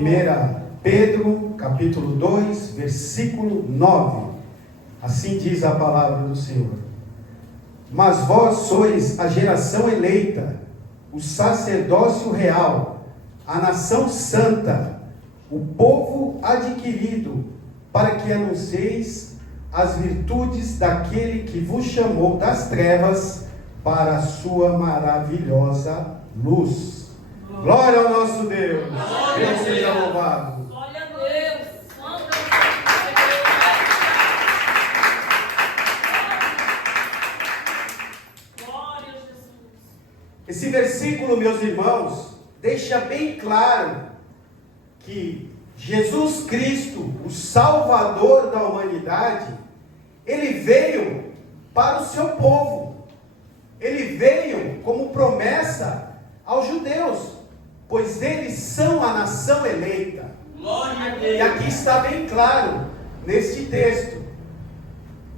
1 Pedro, capítulo 2, versículo 9. Assim diz a palavra do Senhor. Mas vós sois a geração eleita, o sacerdócio real, a nação santa, o povo adquirido, para que anuncieis as virtudes daquele que vos chamou das trevas para a sua maravilhosa luz. Glória ao nosso Deus. Deus seja louvado. Glória a Deus. Glória a Jesus. Esse versículo, meus irmãos, deixa bem claro que Jesus Cristo, o Salvador da humanidade, ele veio para o seu povo. Ele veio como promessa aos judeus, pois eles são a nação eleita. Glória a Deus. E aqui está bem claro, neste texto,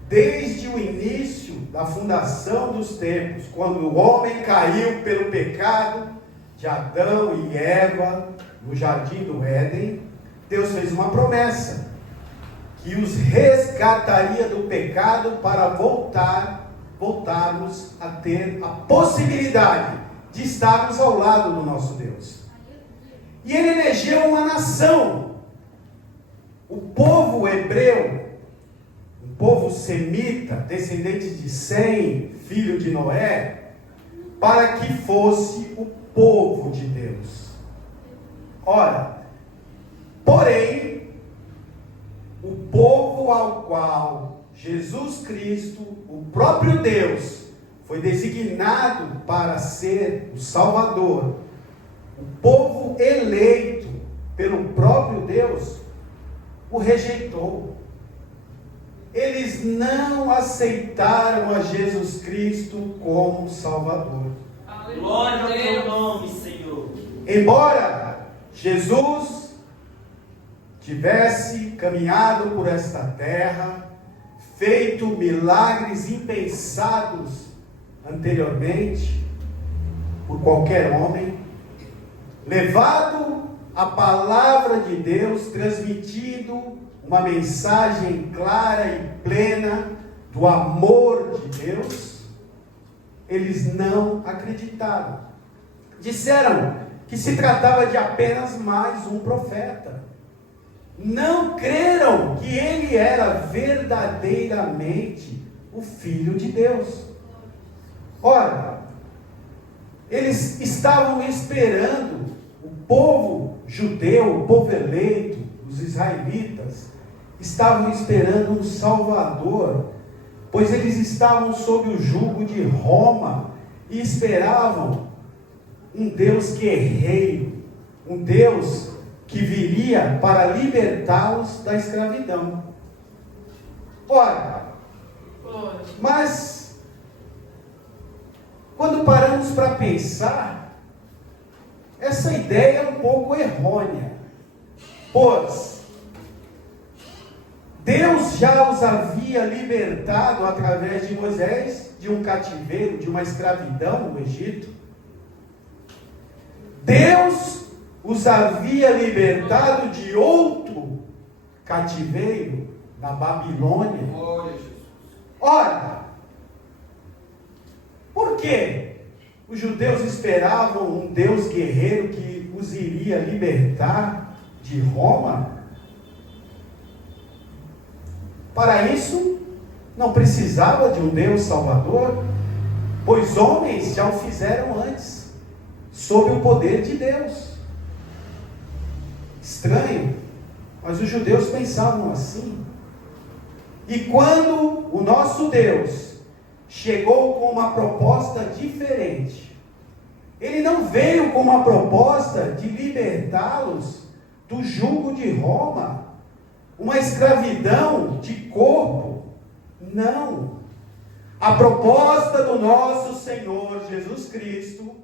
desde o início da fundação dos tempos, quando o homem caiu pelo pecado de Adão e Eva, no jardim do Éden, Deus fez uma promessa, que os resgataria do pecado para voltarmos a ter a possibilidade de estarmos ao lado do nosso Deus. E ele elegeu uma nação, o povo hebreu, um povo semita, descendente de Sem, filho de Noé, para que fosse o povo de Deus. Ora, porém, o povo ao qual Jesus Cristo, o próprio Deus, foi designado para ser o Salvador, o povo eleito pelo próprio Deus, o rejeitou. Eles não aceitaram a Jesus Cristo como Salvador. Glória ao teu nome, Senhor. Embora Jesus tivesse caminhado por esta terra, feito milagres impensados anteriormente por qualquer homem, levado a palavra de Deus, transmitido uma mensagem clara e plena do amor de Deus, eles não acreditaram. Disseram que se tratava de apenas mais um profeta. Não creram que ele era verdadeiramente o Filho de Deus. Ora, eles estavam esperando, o povo judeu, o povo eleito, os israelitas, estavam esperando um Salvador, pois eles estavam sob o jugo de Roma e esperavam um Deus guerreiro, um Deus que viria para libertá-los da escravidão. Ora, mas quando paramos para pensar, essa ideia é um pouco errônea, pois Deus já os havia libertado através de Moisés de um cativeiro, de uma escravidão no Egito. Deus os havia libertado de outro cativeiro na Babilônia. Ora, por que os judeus esperavam um Deus guerreiro que os iria libertar de Roma? Para isso, não precisava de um Deus Salvador, pois homens já o fizeram antes, sob o poder de Deus. Estranho, mas os judeus pensavam assim. E quando o nosso Deus chegou com uma proposta diferente, ele não veio com uma proposta de libertá-los do jugo de Roma, uma escravidão de corpo. Não. A proposta do nosso Senhor Jesus Cristo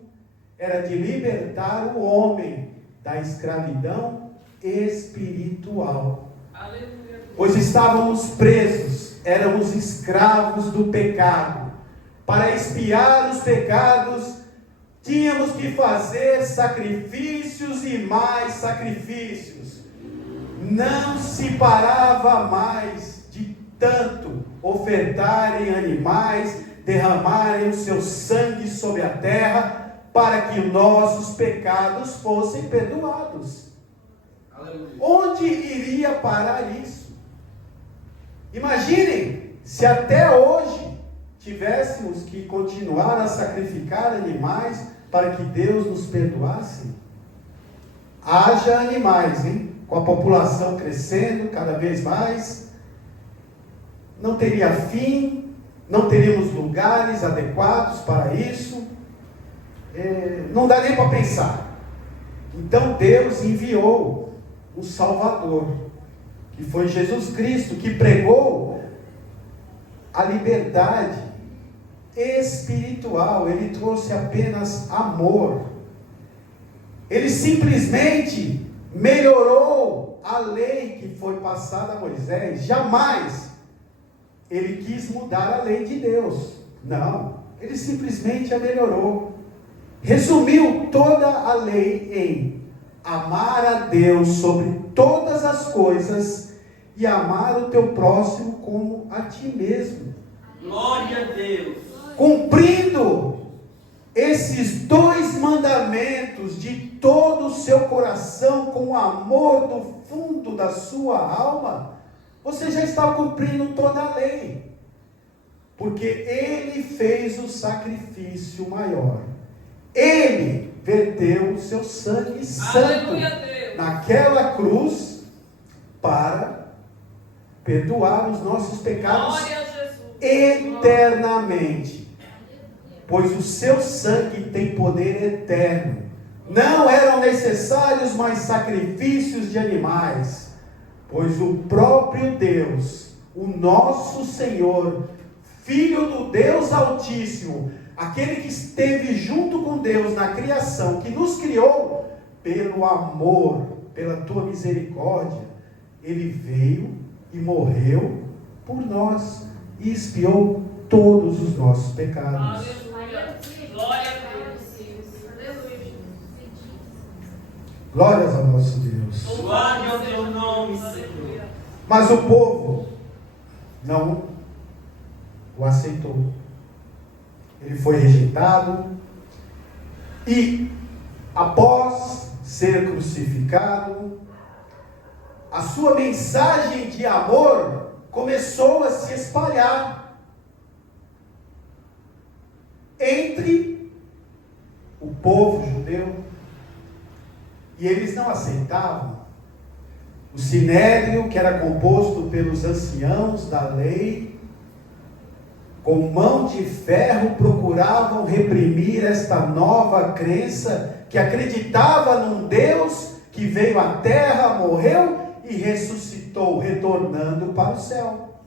era de libertar o homem da escravidão espiritual. Aleluia. Pois estávamos presos, éramos escravos do pecado, para expiar os pecados tínhamos que fazer sacrifícios e mais sacrifícios. Não se parava mais de tanto ofertarem animais, derramarem o seu sangue sobre a terra, para que nossos pecados fossem perdoados. Aleluia. Onde iria parar isso? Imaginem, se até hoje tivéssemos que continuar a sacrificar animais para que Deus nos perdoasse. Haja animais, hein? Com a população crescendo cada vez mais, não teria fim, não teríamos lugares adequados para isso, não dá nem para pensar. Então Deus enviou um Salvador, que foi Jesus Cristo, que pregou a liberdade espiritual. Ele trouxe apenas amor. Ele simplesmente melhorou a lei que foi passada a Moisés. Jamais ele quis mudar a lei de Deus. Não, ele simplesmente a melhorou. Resumiu toda a lei em amar a Deus sobre todas as coisas e amar o teu próximo como a ti mesmo. Glória a Deus. Cumprindo esses 2 mandamentos de todo o seu coração, com o amor do fundo da sua alma, você já está cumprindo toda a lei. Porque Ele fez o sacrifício maior. Ele verteu o seu sangue santo naquela cruz para perdoar os nossos pecados eternamente. Pois o seu sangue tem poder eterno. Não eram necessários mais sacrifícios de animais, pois o próprio Deus, o nosso Senhor, Filho do Deus Altíssimo, aquele que esteve junto com Deus na criação, que nos criou pelo amor, pela tua misericórdia, ele veio e morreu por nós e expiou todos os nossos pecados. Glória a Deus. Glórias ao nosso Deus. Glória ao teu nome, Senhor. Mas o povo não o aceitou. Ele foi rejeitado e, após ser crucificado, a sua mensagem de amor começou a se espalhar entre o povo judeu, e eles não aceitavam. O sinédrio, que era composto pelos anciãos da lei, com mão de ferro procuravam reprimir esta nova crença que acreditava num Deus que veio à terra, morreu e ressuscitou, retornando para o céu.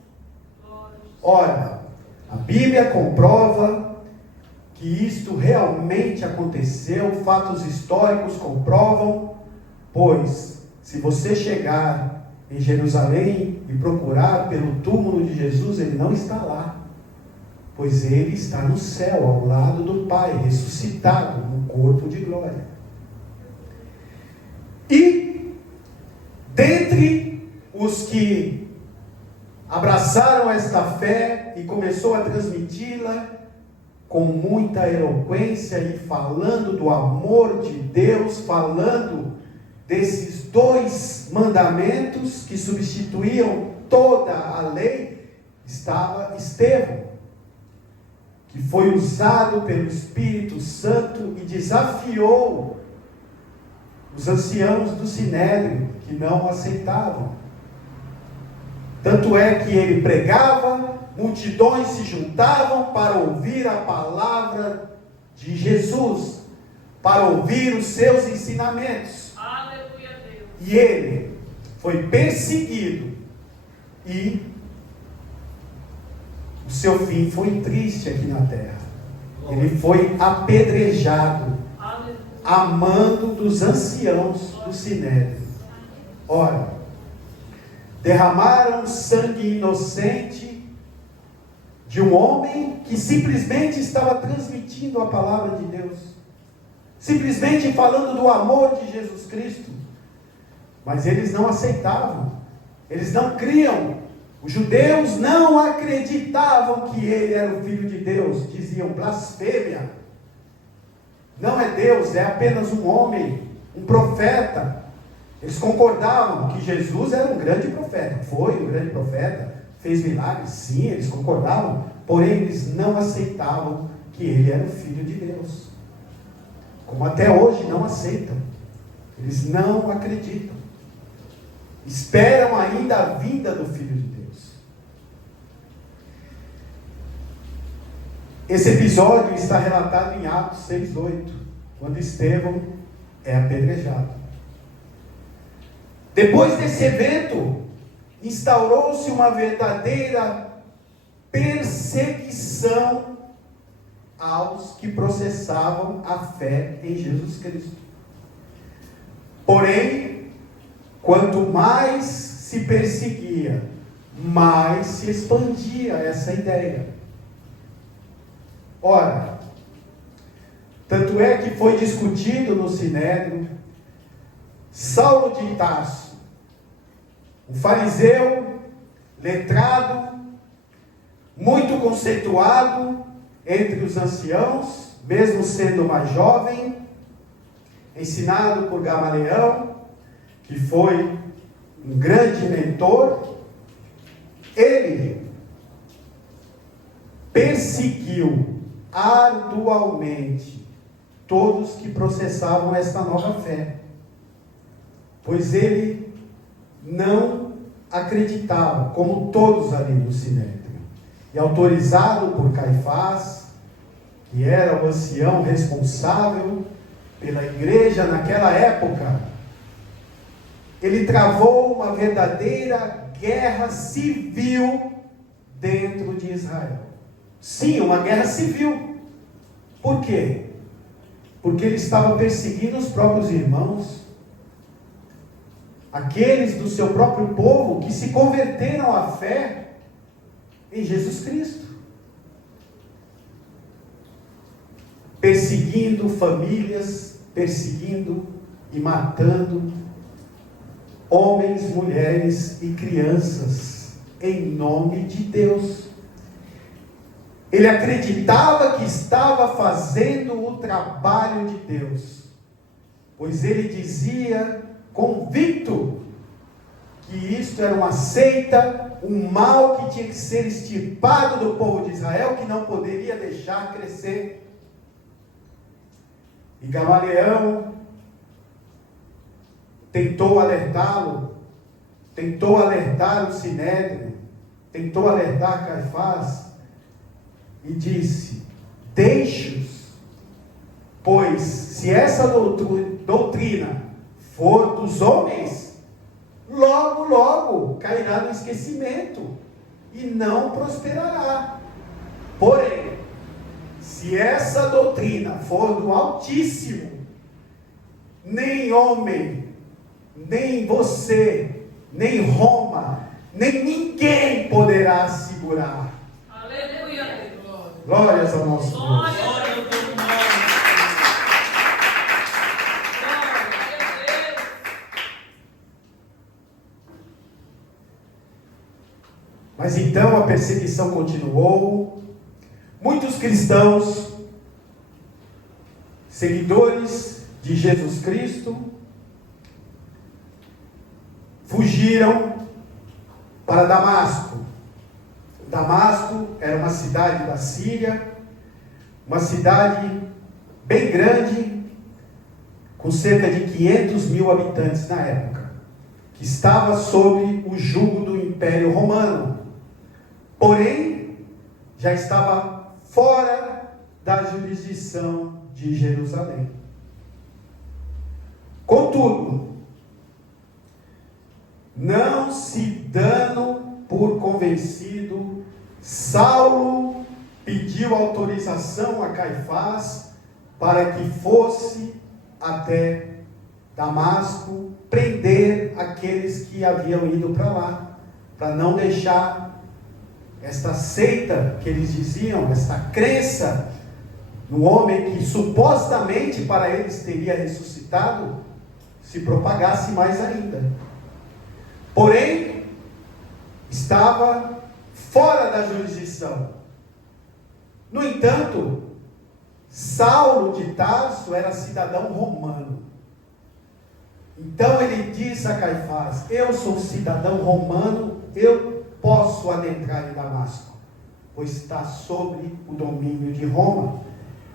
Ora, a Bíblia comprova que isto realmente aconteceu, fatos históricos comprovam, pois se você chegar em Jerusalém e procurar pelo túmulo de Jesus, ele não está lá, pois ele está no céu, ao lado do Pai, ressuscitado no corpo de glória. E dentre os que abraçaram esta fé e começou a transmiti-la com muita eloquência e falando do amor de Deus, falando desses 2 mandamentos que substituíam toda a lei, estava Estevão, que foi usado pelo Espírito Santo e desafiou os anciãos do Sinédrio, que não aceitavam. Tanto é que ele pregava, multidões se juntavam para ouvir a palavra de Jesus, para ouvir os seus ensinamentos. Aleluia, Deus. E ele foi perseguido e o seu fim foi triste aqui na terra. Ele foi apedrejado, a mando dos anciãos do Sinédrio. Ora, derramaram sangue inocente de um homem que simplesmente estava transmitindo a palavra de Deus. simplesmente falando do amor de Jesus Cristo. Mas eles não aceitavam, eles não criam. Os judeus não acreditavam que ele era o Filho de Deus, diziam blasfêmia. Não é Deus, é apenas um homem, um profeta. Eles concordavam que Jesus era um grande profeta, foi um grande profeta, fez milagres, sim, eles concordavam, porém eles não aceitavam que ele era o Filho de Deus. Como até hoje não aceitam, eles não acreditam. Esperam ainda a vinda do Filho de Deus. Esse episódio está relatado em Atos 6:8, quando Estevão é apedrejado. Depois desse evento, instaurou-se uma verdadeira perseguição aos que processavam a fé em Jesus Cristo. Porém, quanto mais se perseguia, mais se expandia essa ideia. Ora, tanto é que foi discutido no Sinédrio, Saulo de Tarso, um fariseu, letrado, muito conceituado entre os anciãos, mesmo sendo mais jovem, ensinado por Gamaliel, que foi um grande mentor, ele perseguiu arduamente todos que processavam esta nova fé, pois ele não acreditava, como todos ali no Sinédrio, e autorizado por Caifás, que era o ancião responsável pela igreja naquela época, ele travou uma verdadeira guerra civil dentro de Israel. Sim, uma guerra civil. Por quê? Porque ele estava perseguindo os próprios irmãos, aqueles do seu próprio povo que se converteram à fé em Jesus Cristo. Perseguindo famílias, perseguindo e matando homens, mulheres e crianças, em nome de Deus. Ele acreditava que estava fazendo o trabalho de Deus, pois ele dizia, convicto, que isto era uma seita, um mal que tinha que ser extirpado do povo de Israel, que não poderia deixar crescer. E Gamaliel tentou alertá-lo, tentou alertar o Sinédrio, tentou alertar Caifás, e disse, deixe-os, pois se essa doutrina for dos homens, logo, logo cairá no esquecimento, e não prosperará. Porém, se essa doutrina for do Altíssimo, nem homem, nem você, nem Roma, nem ninguém poderá segurar. Aleluia. Glórias ao nosso Deus. Glória ao teu nome. Glória a Deus. Mas então a perseguição continuou. Muitos cristãos, seguidores de Jesus Cristo, fugiram para Damasco. Damasco era uma cidade da Síria, uma cidade bem grande, com cerca de 500 mil habitantes na época, que estava sob o jugo do Império Romano, porém, já estava fora da jurisdição de Jerusalém. Contudo, não se dando por convencido, Saulo pediu autorização a Caifás para que fosse até Damasco prender aqueles que haviam ido para lá, para não deixar esta seita que eles diziam, esta crença no homem que supostamente para eles teria ressuscitado, se propagasse mais ainda. Porém, estava fora da jurisdição. No entanto, Saulo de Tarso era cidadão romano. Então ele diz a Caifás: eu sou cidadão romano, eu posso adentrar em Damasco, pois está sob o domínio de Roma.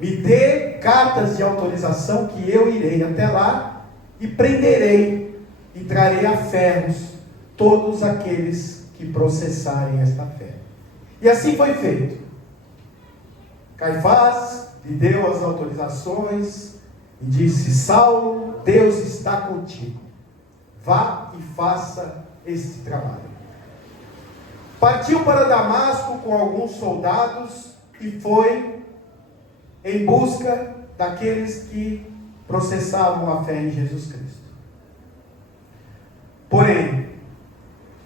Me dê cartas de autorização que eu irei até lá e prenderei e trarei a ferros todos aqueles que processarem esta fé. E assim foi feito. Caifás lhe deu as autorizações e disse: Saulo, Deus está contigo. Vá e faça este trabalho. Partiu para Damasco com alguns soldados e foi em busca daqueles que processavam a fé em Jesus Cristo. Porém,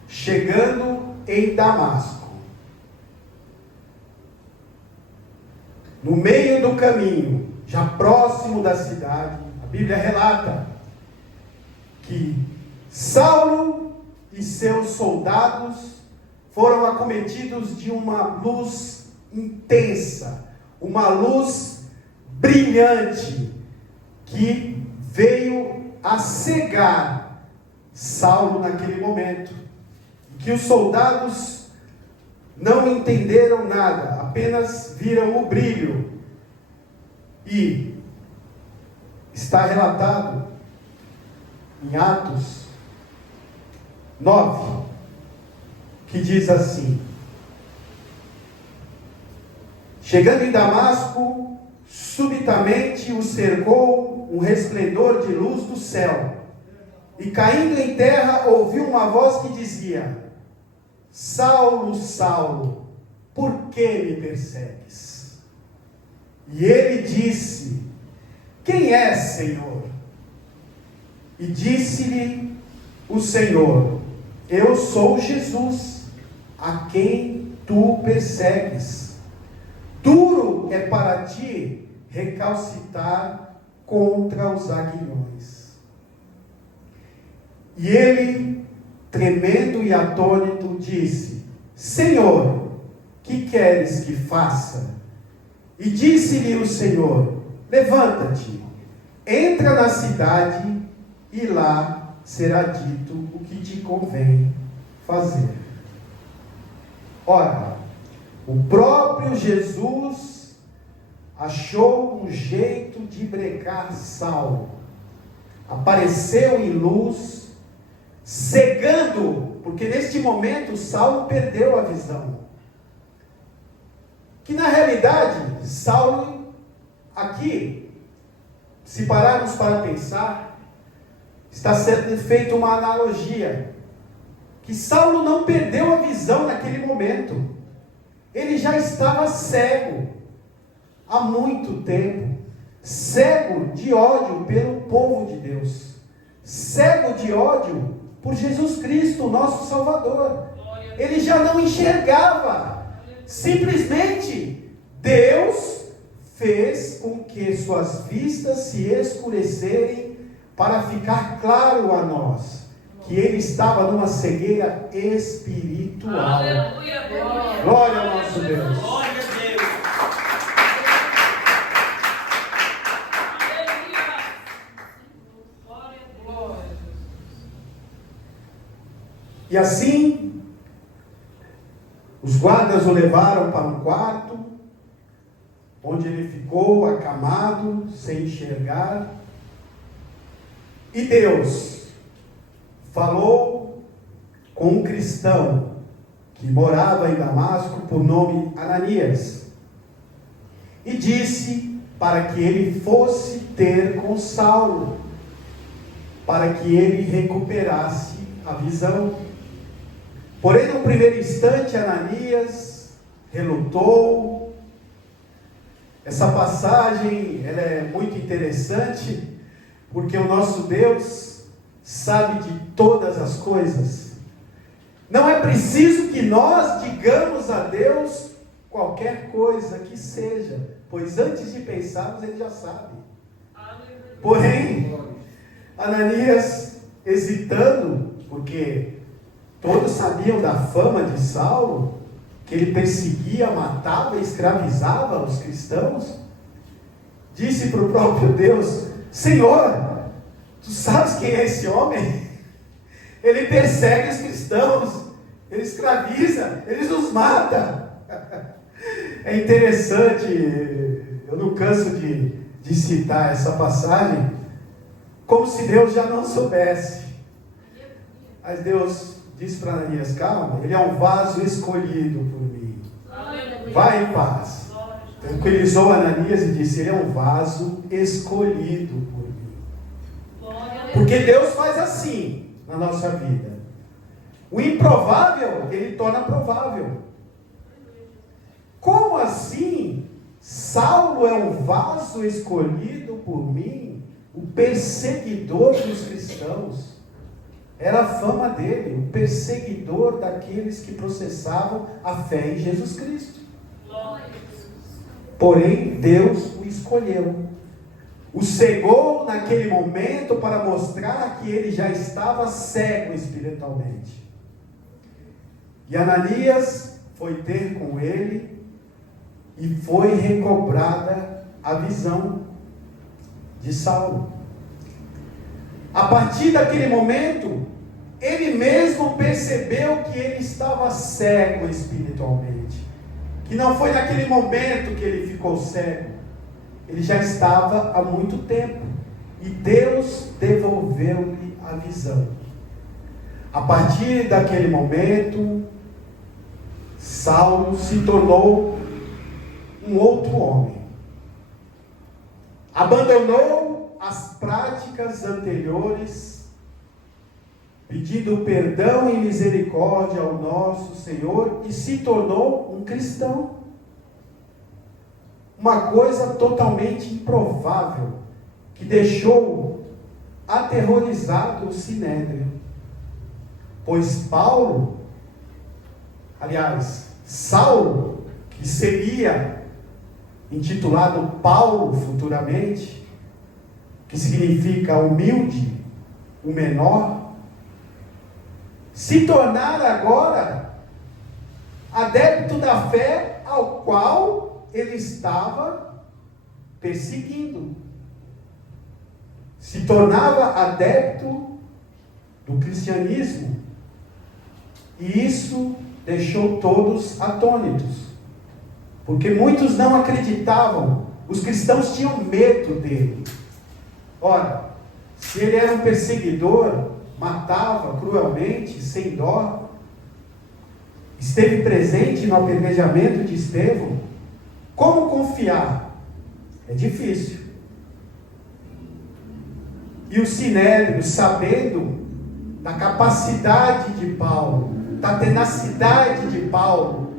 chegando em Damasco, no meio do caminho, já próximo da cidade, a Bíblia relata que Saulo e seus soldados foram acometidos de uma luz intensa, uma luz brilhante, que veio a cegar Saulo naquele momento, que os soldados não entenderam nada, apenas viram o brilho. E está relatado em Atos 9, que diz assim: chegando em Damasco, subitamente o cercou um resplendor de luz do céu, e caindo em terra ouviu uma voz que dizia: Saulo, Saulo, por que me persegues? E ele disse: quem és, Senhor? E disse-lhe o Senhor: eu sou Jesus, a quem tu persegues. Duro é para ti recalcitrar contra os aguilhões. E ele, tremendo e atônito, disse: Senhor, que queres que faça? E disse-lhe o Senhor: levanta-te, entra na cidade, e lá será dito o que te convém fazer. Ora, o próprio Jesus achou um jeito de brecar Saulo. Apareceu em luz, cegando, porque neste momento Saulo perdeu a visão. Que na realidade, Saulo, aqui, se pararmos para pensar, está sendo feita uma analogia, que Saulo não perdeu a visão naquele momento. Ele já estava cego há muito tempo, cego de ódio pelo povo de Deus, cego de ódio por Jesus Cristo, o nosso Salvador. Ele já não enxergava, simplesmente Deus fez com que suas vistas se escurecerem para ficar claro a nós que ele estava numa cegueira espiritual. Aleluia, glória ao nosso Deus. Glória a Deus. Aleluia. Glória. E assim, os guardas o levaram para um quarto, onde ele ficou acamado, sem enxergar. E Deus falou com um cristão que morava em Damasco, por nome Ananias, e disse para que ele fosse ter com Saulo, para que ele recuperasse a visão. Porém, no primeiro instante, Ananias relutou. Essa passagem ela é muito interessante, porque o nosso Deus sabe de todas as coisas. Não é preciso que nós digamos a Deus qualquer coisa que seja. pois antes de pensarmos, ele já sabe. Aleluia. Porém, Ananias, hesitando, porque todos sabiam da fama de Saulo, que ele perseguia, matava e escravizava os cristãos, disse para o próprio Deus: Senhor, tu sabes quem é esse homem? Ele persegue os cristãos, ele escraviza, ele nos mata. É interessante, eu não canso de citar essa passagem, como se Deus já não soubesse. Mas Deus disse para Ananias: calma, ele é um vaso escolhido por mim. Aleluia. Vai em paz. Tranquilizou Ananias e disse: ele é um vaso escolhido por mim. Glória a Deus. Porque Deus faz assim na nossa vida. O improvável, ele torna provável. Como assim? Saulo é um vaso escolhido por mim, o perseguidor dos cristãos. Era a fama dele, o perseguidor daqueles que processavam a fé em Jesus Cristo. Glória a Deus. Porém, Deus o escolheu. O cegou naquele momento para mostrar que ele já estava cego espiritualmente. E Ananias foi ter com ele e foi recobrada a visão de Saulo. A partir daquele momento, ele mesmo percebeu que ele estava cego espiritualmente. Que não foi naquele momento que ele ficou cego. Ele já estava há muito tempo. E Deus devolveu-lhe a visão. A partir daquele momento, Saulo se tornou um outro homem. Abandonou as práticas anteriores, pedindo perdão e misericórdia ao nosso Senhor, e se tornou um cristão. Uma coisa totalmente improvável, que deixou aterrorizado o Sinédrio. Pois Saulo, que seria intitulado Paulo futuramente, que significa humilde, o menor, se tornar agora adepto da fé ao qual ele estava perseguindo. Se tornava adepto do cristianismo. E isso deixou todos atônitos. Porque muitos não acreditavam. Os cristãos tinham medo dele. Ora, se ele era um perseguidor, matava cruelmente, sem dó, esteve presente no apedrejamento de Estevão, como confiar? É difícil. E o Sinédrio, sabendo da capacidade de Paulo, da tenacidade de Paulo,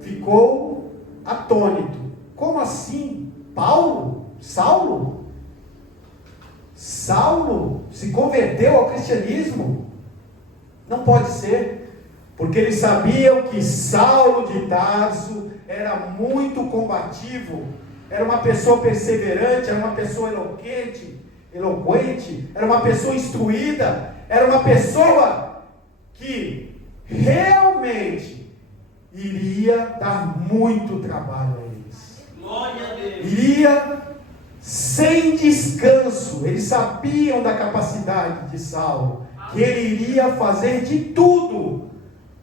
ficou atônito. Como assim? Saulo se converteu ao cristianismo? Não pode ser, porque eles sabiam que Saulo de Tarso era muito combativo, era uma pessoa perseverante, era uma pessoa eloquente, era uma pessoa instruída, era uma pessoa que realmente iria dar muito trabalho a eles. Glória a Deus. Iria sem descanso. Eles sabiam da capacidade de Saulo, que ele iria fazer de tudo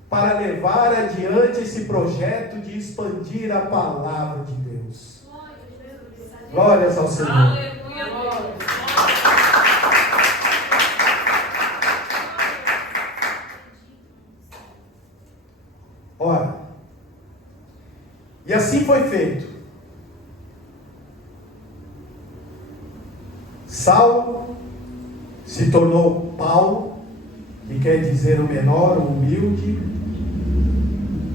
para levar adiante esse projeto de expandir a palavra de Deus. Glórias ao Senhor. Aleluia. Glória. Ora, e assim foi feito. Saulo se tornou Paulo, que quer dizer o menor, o humilde,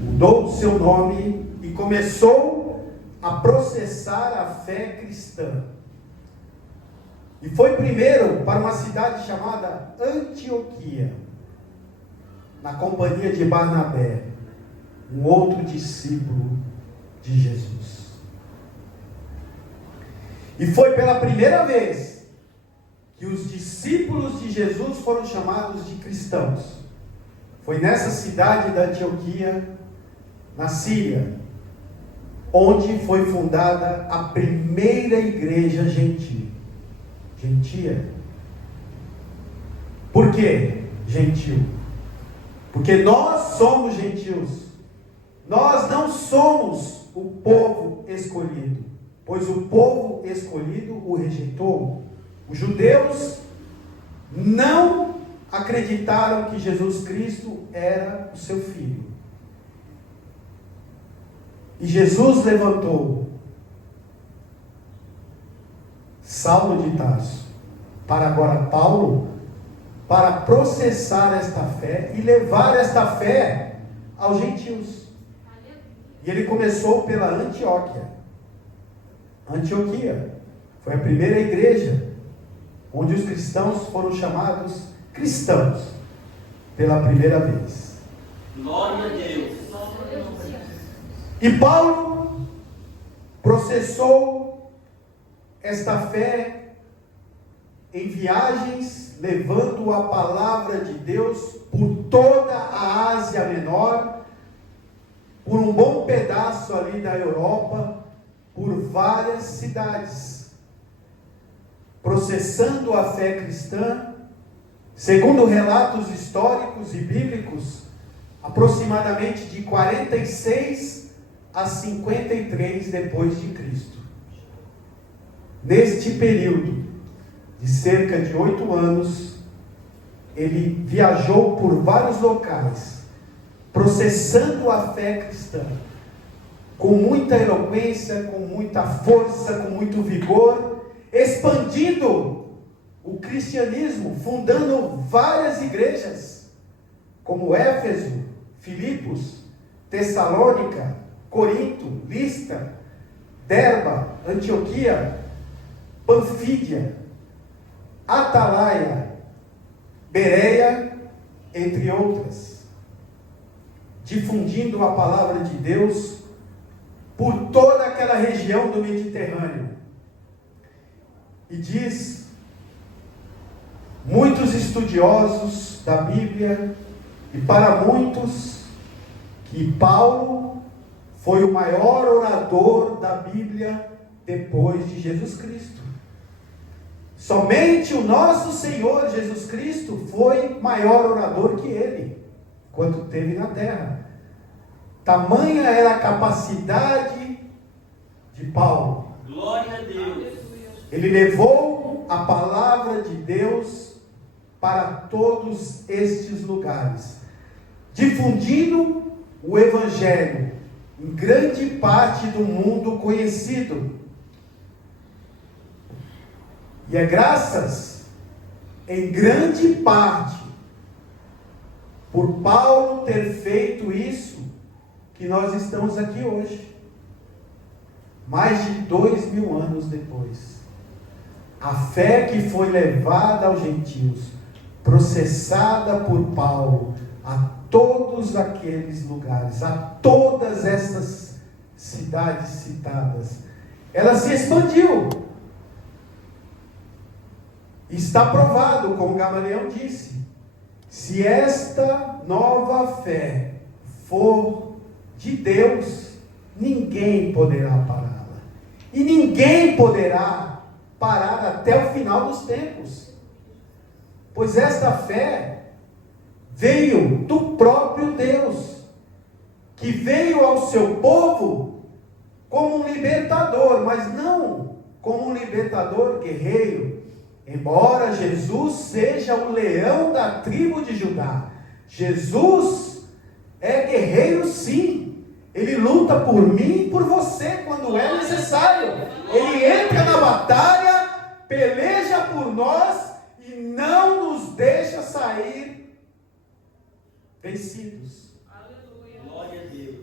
mudou o seu nome e começou a processar a fé cristã. E foi primeiro para uma cidade chamada Antioquia, na companhia de Barnabé, um outro discípulo de Jesus. E foi pela primeira vez que os discípulos de Jesus foram chamados de cristãos. Foi nessa cidade da Antioquia, na Síria, onde foi fundada a primeira igreja gentia. Por quê gentil? Porque nós somos gentios. Nós não somos o povo escolhido, pois o povo escolhido o rejeitou. Os judeus não acreditaram que Jesus Cristo era o seu filho. E Jesus levantou Saulo de Tarso, para agora Paulo, para processar esta fé e levar esta fé aos gentios. E ele começou pela Antioquia. Antioquia foi a primeira igreja onde os cristãos foram chamados cristãos pela primeira vez. Glória a Deus. E Paulo processou esta fé em viagens, levando a palavra de Deus por toda a Ásia Menor, por um bom pedaço ali da Europa, por várias cidades, processando a fé cristã, segundo relatos históricos e bíblicos, aproximadamente de 46 a 53 depois de Cristo. Neste período de cerca de 8 anos, ele viajou por vários locais, processando a fé cristã, com muita eloquência, com muita força, com muito vigor, expandindo o cristianismo, fundando várias igrejas, como Éfeso, Filipos, Tessalônica, Corinto, Listra, Derba, Antioquia, Panfídia, Atalaia, Bereia, entre outras, difundindo a palavra de Deus por toda aquela região do Mediterrâneo. E diz muitos estudiosos da Bíblia, e para muitos, que Paulo foi o maior orador da Bíblia depois de Jesus Cristo. Somente o nosso Senhor Jesus Cristo foi maior orador que ele, quando esteve na terra. Tamanha era a capacidade de Paulo. Glória a Deus. Ele levou a palavra de Deus para todos estes lugares, difundindo o Evangelho em grande parte do mundo conhecido. E é graças, em grande parte, por Paulo ter feito isso, que nós estamos aqui hoje. Mais de 2000 anos depois. A fé que foi levada aos gentios, processada por Paulo, a todos aqueles lugares, a todas essas cidades citadas, ela se expandiu. Está provado, como Gamaliel disse, se esta nova fé for de Deus, ninguém poderá pará-la. E ninguém poderá parar até o final dos tempos. Pois esta fé veio do próprio Deus, que veio ao seu povo como um libertador, mas não como um libertador guerreiro. Embora Jesus seja o leão da tribo de Judá, Jesus é guerreiro sim. Ele luta por mim e por você quando é necessário. Ele entra na batalha, peleja por nós e não nos deixa sair vencidos. Aleluia. Glória a Deus.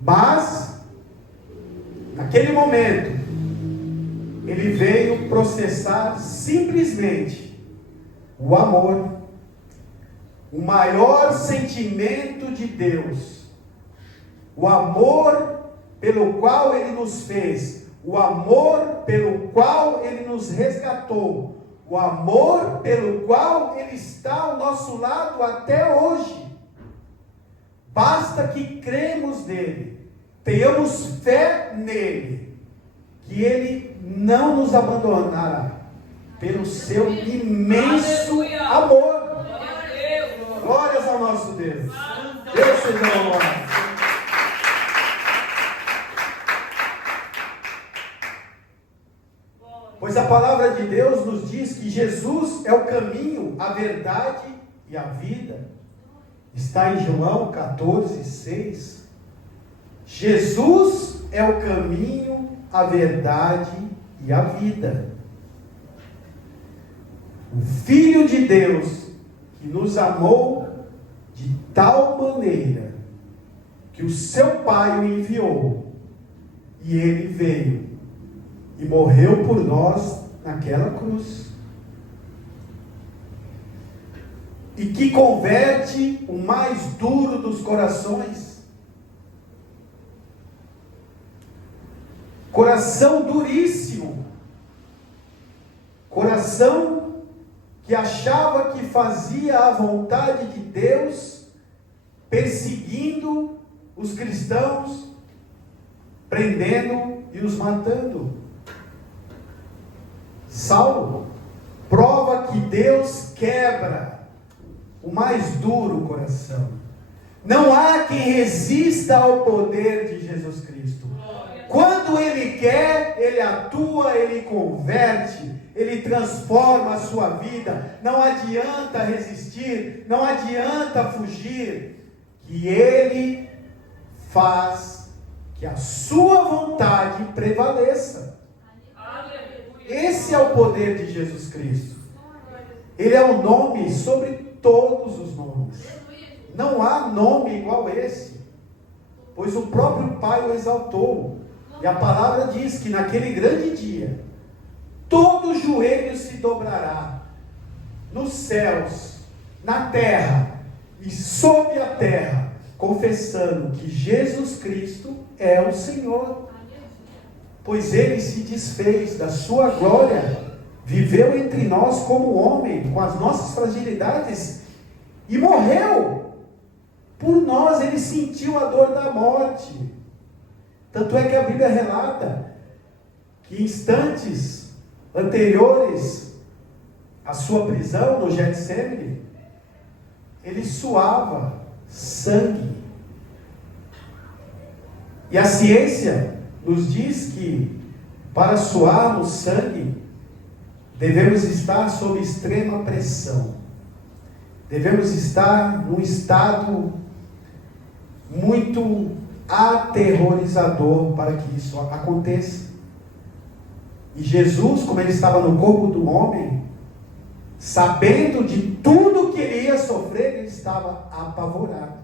Mas, naquele momento, ele veio processar simplesmente o amor, o maior sentimento de Deus, o amor pelo qual ele nos fez, o amor pelo qual Ele nos resgatou, o amor pelo qual Ele está ao nosso lado até hoje. Basta que cremos nele, tenhamos fé nele, que Ele não nos abandonará, pelo seu imenso amor. Glórias ao nosso Deus. Deus seja louvado. Pois a palavra de Deus nos diz que Jesus é o caminho, a verdade e a vida. Está em João 14:6. Jesus é o caminho, a verdade e a vida. O Filho de Deus, que nos amou de tal maneira, que o seu Pai o enviou, e ele veio e morreu por nós naquela cruz. E que converte o mais duro dos corações. Coração duríssimo. Coração que achava que fazia a vontade de Deus, perseguindo os cristãos, prendendo e os matando. Saulo prova que Deus quebra o mais duro coração. Não há quem resista ao poder de Jesus Cristo. Quando Ele quer, Ele atua, Ele converte, Ele transforma a sua vida. Não adianta resistir, não adianta fugir, que Ele faz que a sua vontade prevaleça. Esse é o poder de Jesus Cristo. Ele é o nome sobre todos os nomes. Não há nome igual esse, pois o próprio Pai o exaltou. E a palavra diz que naquele grande dia, todo joelho se dobrará, nos céus, na terra e sob a terra, confessando que Jesus Cristo é o Senhor. Pois Ele se desfez da sua glória, viveu entre nós como homem, com as nossas fragilidades, e morreu. Por nós Ele sentiu a dor da morte. Tanto é que a Bíblia relata que instantes anteriores à sua prisão no Getsemane, Ele suava sangue. E a ciência nos diz que para suarmos sangue, devemos estar sob extrema pressão. Devemos estar num estado muito aterrorizador para que isso aconteça. E Jesus, como Ele estava no corpo do homem, sabendo de tudo que Ele ia sofrer, Ele estava apavorado.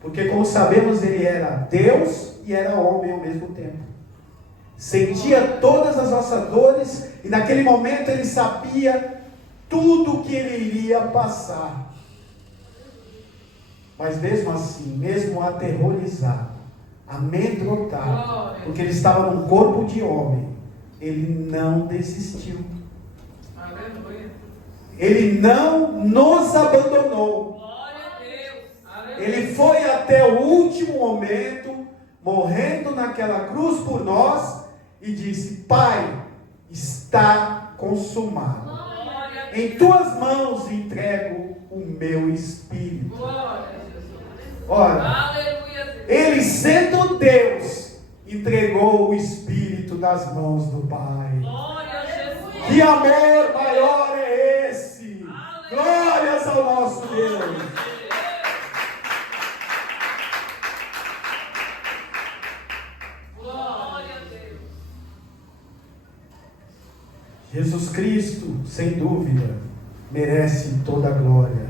Porque, como sabemos, Ele era Deus e era homem ao mesmo tempo. Sentia todas as nossas dores, e naquele momento Ele sabia tudo que Ele iria passar. Mas mesmo assim, mesmo aterrorizado, amedrontado, porque Ele estava num corpo de homem, Ele não desistiu. Ele não nos abandonou. Ele foi até o último momento, morrendo naquela cruz por nós, e disse: Pai, está consumado. Em tuas mãos entrego o meu espírito. Ora, Ele, sendo Deus, entregou o espírito nas mãos do Pai. Que amor maior é esse? Glórias ao nosso Deus. Jesus Cristo, sem dúvida, merece toda a glória,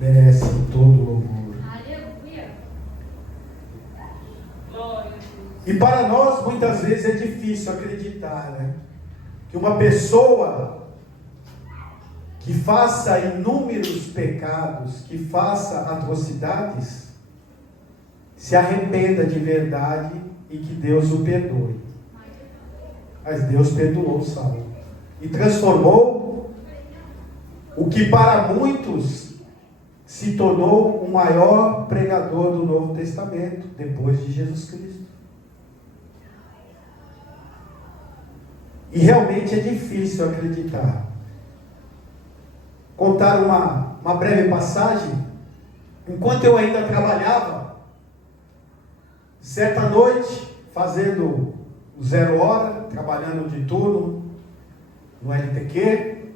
merece todo o louvor. Aleluia. E para nós, muitas vezes, é difícil acreditar, né? Que uma pessoa que faça inúmeros pecados, que faça atrocidades, se arrependa de verdade e que Deus o perdoe. Mas Deus perdoou Saulo e transformou o que para muitos se tornou o maior pregador do Novo Testamento, depois de Jesus Cristo. E realmente é difícil acreditar. Contar uma breve passagem. Enquanto eu ainda trabalhava, certa noite, fazendo o 0 hora, trabalhando de turno no LTQ,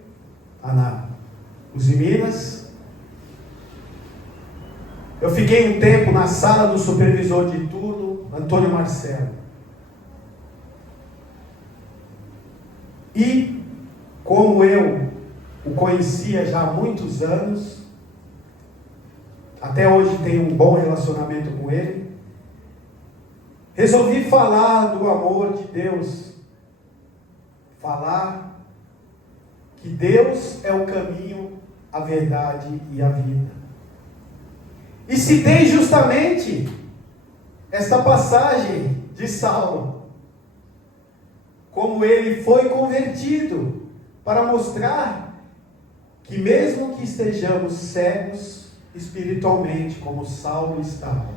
lá na Uzi Minas, eu fiquei um tempo na sala do supervisor de turno, Antônio Marcelo. E, como eu o conhecia já há muitos anos, até hoje tenho um bom relacionamento com ele, resolvi falar do amor de Deus, falar que Deus é o caminho, a verdade e a vida. E citei justamente esta passagem de Saulo, como ele foi convertido, para mostrar que mesmo que estejamos cegos espiritualmente, como Saulo estava,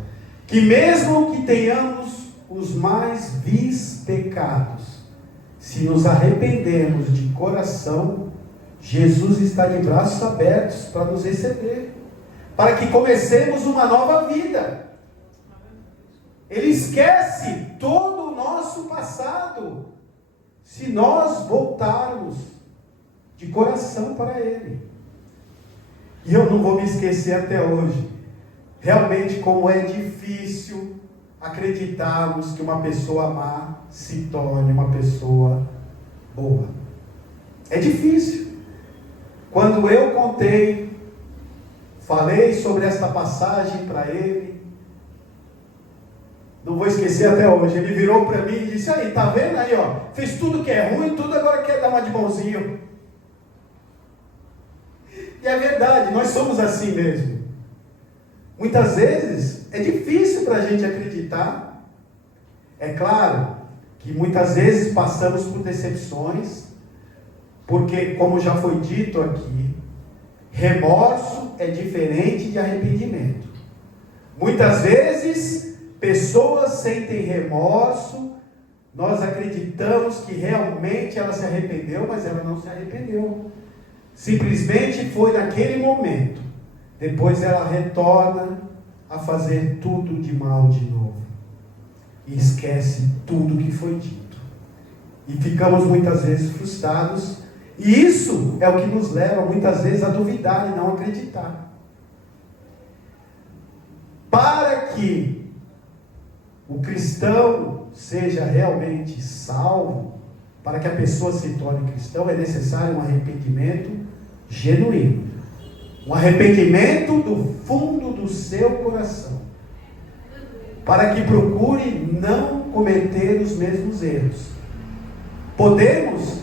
que mesmo que tenhamos os mais vis pecados, se nos arrependermos de coração, Jesus está de braços abertos para nos receber, para que comecemos uma nova vida. Ele esquece todo o nosso passado, se nós voltarmos de coração para Ele. E eu não vou me esquecer até hoje, realmente como é difícil acreditarmos que uma pessoa má se torne uma pessoa boa. É difícil. Quando eu falei sobre esta passagem para ele, não vou esquecer até hoje, ele virou para mim e disse: aí, tá vendo aí, ó, fez tudo que é ruim, tudo agora quer dar uma de bonzinho. E é verdade, nós somos assim mesmo. Muitas vezes é difícil para a gente acreditar. É claro que muitas vezes passamos por decepções, porque, como já foi dito aqui, remorso é diferente de arrependimento. Muitas vezes, pessoas sentem remorso, nós acreditamos que realmente ela se arrependeu, mas ela não se arrependeu. Simplesmente foi naquele momento. Depois ela retorna a fazer tudo de mal de novo. E esquece tudo que foi dito. E ficamos muitas vezes frustrados. E isso é o que nos leva muitas vezes a duvidar e não acreditar. Para que o cristão seja realmente salvo, para que a pessoa se torne cristão, é necessário um arrependimento genuíno. Um arrependimento do fundo do seu coração. Para que procure não cometer os mesmos erros. Podemos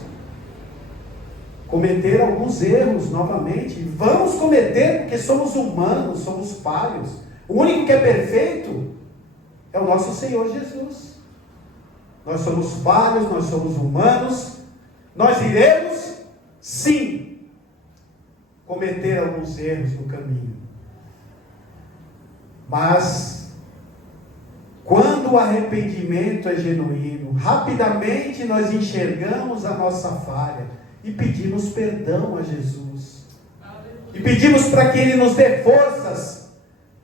cometer alguns erros novamente. Vamos cometer porque somos humanos, somos falhos. O único que é perfeito é o nosso Senhor Jesus. Nós somos falhos, nós somos humanos. Nós iremos, sim, cometer alguns erros no caminho. Mas, quando o arrependimento é genuíno, rapidamente nós enxergamos a nossa falha e pedimos perdão a Jesus. E pedimos para que Ele nos dê forças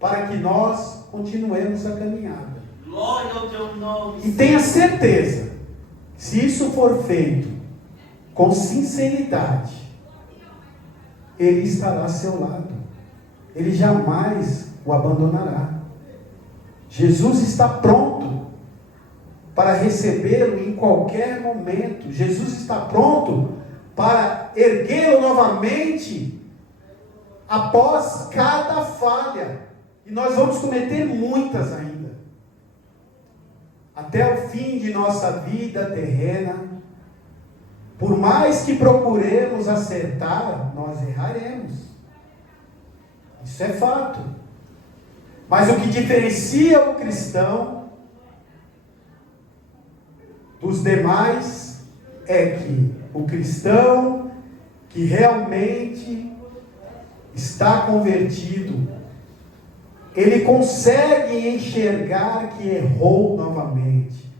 para que nós continuemos a caminhada. Glória ao teu nome. E tenha certeza, se isso for feito com sinceridade, Ele estará a seu lado. Ele jamais o abandonará. Jesus está pronto para recebê-lo em qualquer momento. Jesus está pronto para erguê-lo novamente após cada falha. E nós vamos cometer muitas ainda. Até o fim de nossa vida terrena, por mais que procuremos acertar, nós erraremos. Isso é fato. Mas o que diferencia o cristão dos demais é que o cristão que realmente está convertido, ele consegue enxergar que errou novamente.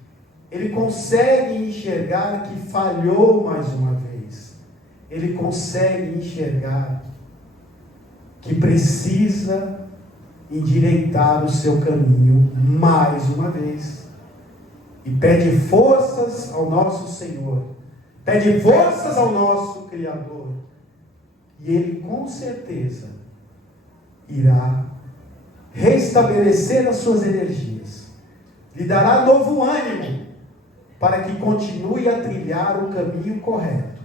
Ele consegue enxergar que falhou mais uma vez. Ele consegue enxergar que precisa endireitar o seu caminho mais uma vez. E pede forças ao nosso Senhor. Pede forças ao nosso Criador. E Ele com certeza irá restabelecer as suas energias. Lhe dará novo ânimo para que continue a trilhar o caminho correto.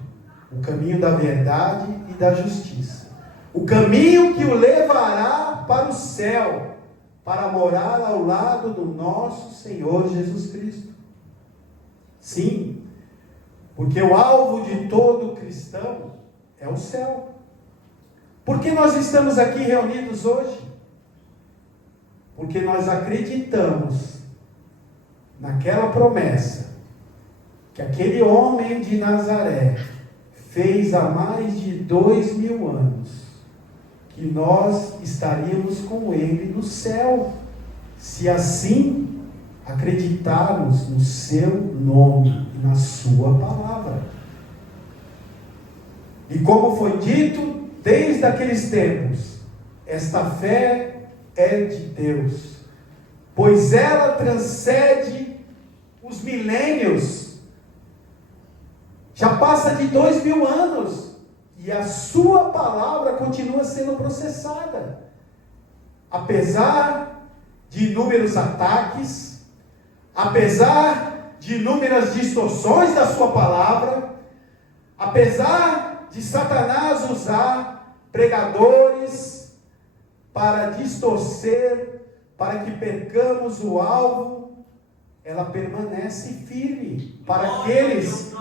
O caminho da verdade e da justiça. O caminho que o levará para o céu, para morar ao lado do nosso Senhor Jesus Cristo. Sim, porque o alvo de todo cristão é o céu. Por que nós estamos aqui reunidos hoje? Porque nós acreditamos naquela promessa que aquele homem de Nazaré fez há mais de 2000 anos, que nós estaríamos com ele no céu, se assim acreditarmos no seu nome e na sua palavra. E como foi dito desde aqueles tempos, esta fé é de Deus, pois ela transcende os milênios, já passa de 2000 anos, e a sua palavra continua sendo processada, apesar de inúmeros ataques, apesar de inúmeras distorções da sua palavra, apesar de Satanás usar pregadores para distorcer, para que percamos o alvo, ela permanece firme para aqueles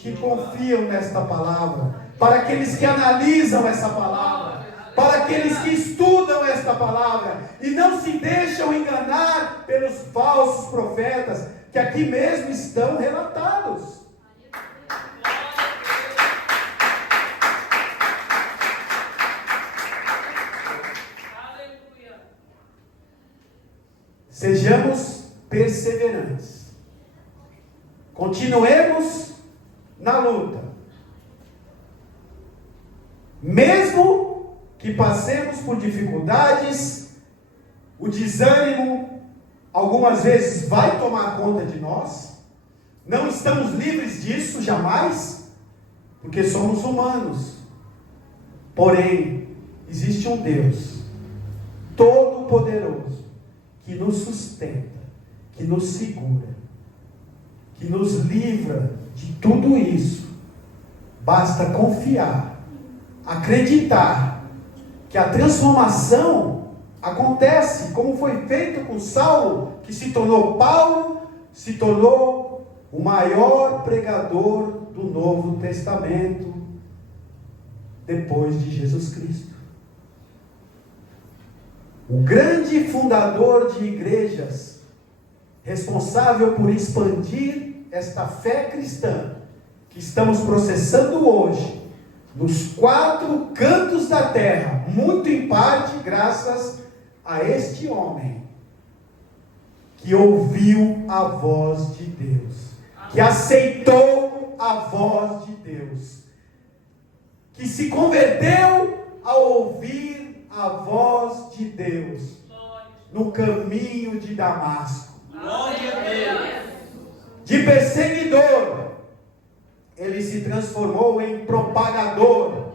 que confiam nesta palavra, para aqueles que analisam essa palavra, para aqueles que estudam esta palavra e não se deixam enganar pelos falsos profetas que aqui mesmo estão relatados. Sejamos perseverantes. Continuemos na luta. Mesmo que passemos por dificuldades, o desânimo algumas vezes vai tomar conta de nós. Não estamos livres disso jamais, porque somos humanos. Porém, existe um Deus todo-poderoso que nos sustenta, que nos segura, que nos livra de tudo isso. Basta confiar, acreditar que a transformação acontece, como foi feito com Saulo, que se tornou Paulo, se tornou o maior pregador do Novo Testamento, depois de Jesus Cristo. O grande fundador de igrejas, responsável por expandir esta fé cristã, que estamos processando hoje, nos 4 cantos da terra, muito em parte graças a este homem, que ouviu a voz de Deus, que aceitou a voz de Deus, que se converteu ao ouvir a voz de Deus no caminho de Damasco. Glória a Deus. De perseguidor, ele se transformou em propagador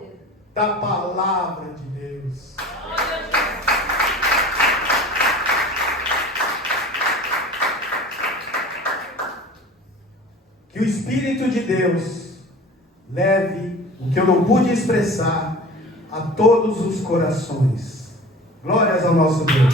da palavra de Deus. Que o Espírito de Deus leve o que eu não pude expressar a todos os corações. Glórias ao nosso Deus.